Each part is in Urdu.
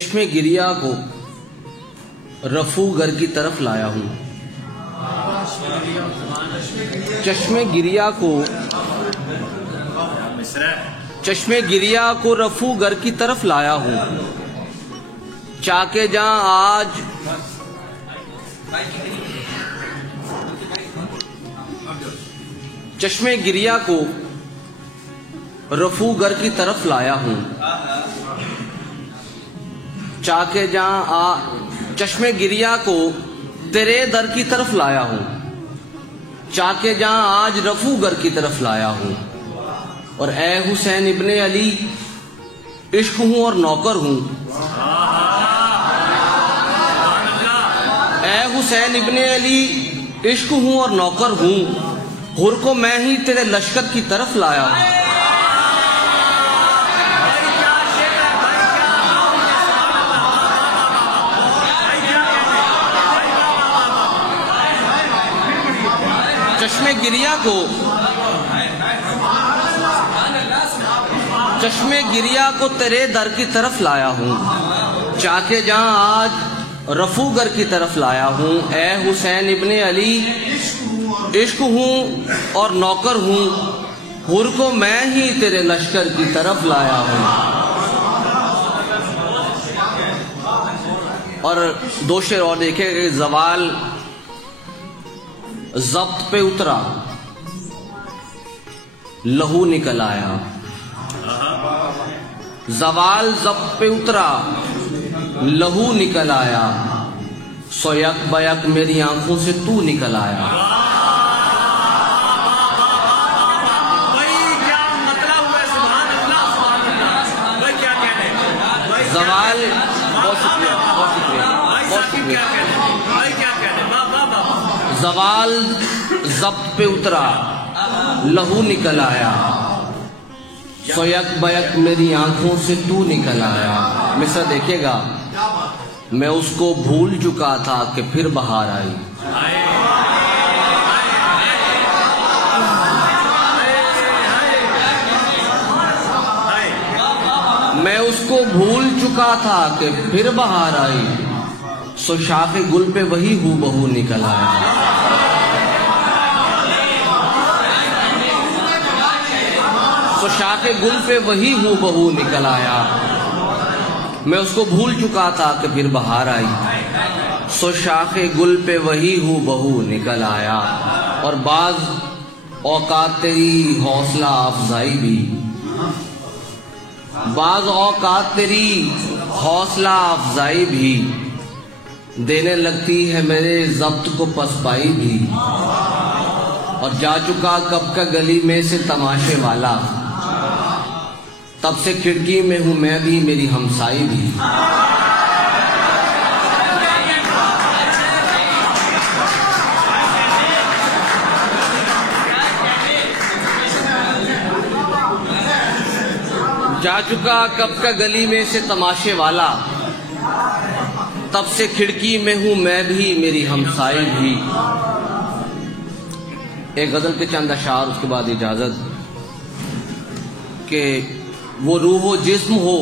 چشمے گریا کو رفو گر کی طرف لایا ہوں. چشمے گریا کو رفو گر کی طرف لایا ہوں. چاکے جاں آج چشمے گریا کو رفو گر کی طرف لایا ہوں. چاکے جاں چشمے گریا کو تیرے در کی طرف لایا ہوں. چاکے جاں آج رفو گر کی طرف لایا ہوں. اور اے حسین ابن علی عشق ہوں اور نوکر ہوں. اے حسین ابن علی عشق ہوں اور نوکر ہوں. حر کو میں ہی تیرے لشکر کی طرف لایا ہوں. چشمے گریا کو تیرے در کی طرف لایا ہوں. چاکے جاں آج رفو گر کی طرف لایا ہوں. اے حسین ابن علی عشق ہوں اور نوکر ہوں. حر کو میں ہی تیرے لشکر کی طرف لایا ہوں. اور دو شعر اور دیکھیں کہ زوال ضبط پہ اترا لہو نکل آیا. زوال ضبط پہ اترا لہو نکل آیا. سو یک بیک میری آنکھوں سے تو نکل آیا. زوال بہت شکریہ زوال ضبط پہ اترا لہو نکل آیا. سو یک بیک میری آنکھوں سے تو نکل آیا. مصرع دیکھے گا. میں اس کو بھول چکا تھا کہ پھر بہار آئی. میں اس کو بھول چکا تھا کہ پھر بہار آئی. سو شاخ گل پہ وہی ہو بہو نکل آیا. سو شاخ گل پہ وہی ہو بہو نکل آیا. میں اس کو بھول چکا تھا کہ پھر بہار آئی. سو شاخ گل پہ وہی ہو بہو نکل آیا. اور بعض اوقات تیری حوصلہ افزائی بھی بعض اوقات تیری حوصلہ افزائی بھی دینے لگتی ہے میرے ضبط کو پسپائی بھی. اور جا چکا کب کا گلی میں سے تماشے والا. تب سے کھڑکی میں ہوں میں بھی میری ہمسائی بھی. جا چکا کب کا گلی میں سے تماشے والا. تب سے کھڑکی میں ہوں میں بھی میری ہمسائی بھی. ایک غزل کے چند اشعار اس کے بعد اجازت. کہ وہ روح و جسم ہو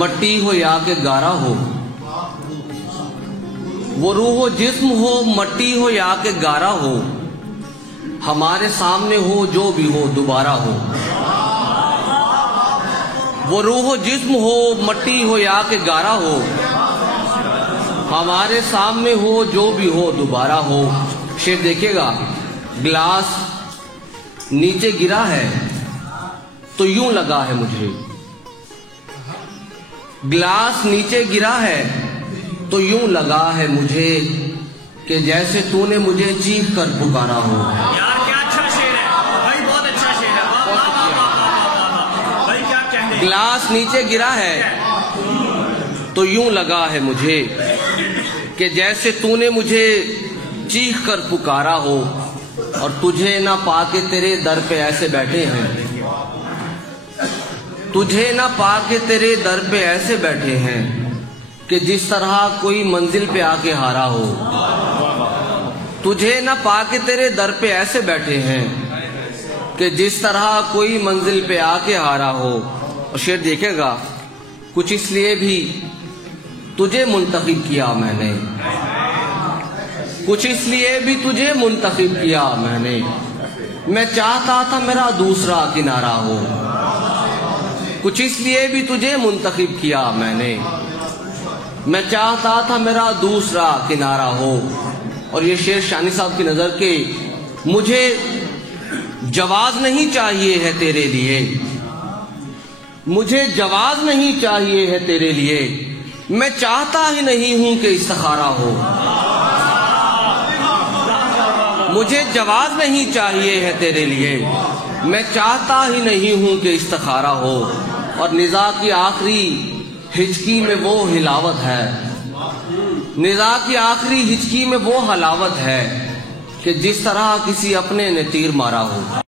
مٹی ہو یا کہ گارا ہو. وہ روح و جسم ہو مٹی ہو یا کہ گارا ہو. ہمارے سامنے ہو جو بھی ہو دوبارہ ہو. وہ روح و جسم ہو مٹی ہو یا کہ گارا ہو. ہمارے سامنے ہو جو بھی ہو دوبارہ ہو. شعر دیکھے گا. گلاس نیچے گرا ہے تو یوں لگا ہے مجھے. گلاس نیچے گرا ہے تو یوں لگا ہے مجھے کہ جیسے تو نے مجھے چیخ کر پکارا ہو. گلاس نیچے گرا ہے تو یوں لگا ہے مجھے کہ جیسے تو نے مجھے چیخ کر پکارا ہو. اور تجھے نہ پا کے تیرے در پہ ایسے بیٹھے ہیں. تجھے نہ پا کے تیرے در پہ ایسے بیٹھے ہیں کہ جس طرح کوئی منزل پہ آ کے ہارا ہو. تجھے نہ پا کے تیرے در پہ ایسے بیٹھے ہیں کہ جس طرح کوئی منزل پہ آ کے ہارا ہو. اور شعر دیکھے گا. کچھ اس لیے بھی تجھے منتخب کیا میں نے، کچھ اس لیے بھی تجھے منتخب کیا میں نے، میں چاہتا تھا میرا دوسرا کنارہ ہو، کچھ اس لیے بھی تجھے منتخب کیا میں نے، میں چاہتا تھا میرا دوسرا کنارہ ہو۔ اور یہ شعر شانی صاحب کی نظر کہ مجھے جواز نہیں چاہیے ہے تیرے لیے، مجھے جواز نہیں چاہیے ہے تیرے لیے، میں چاہتا ہی نہیں ہوں کہ استخارہ ہو، مجھے جواز نہیں چاہیے ہے تیرے لیے، میں چاہتا ہی نہیں ہوں کہ استخارہ ہو۔ اور نزاع کی آخری ہچکی میں وہ حلاوت ہے، نزاع کی آخری ہچکی میں وہ حلاوت ہے کہ جس طرح کسی اپنے نے تیر مارا ہو۔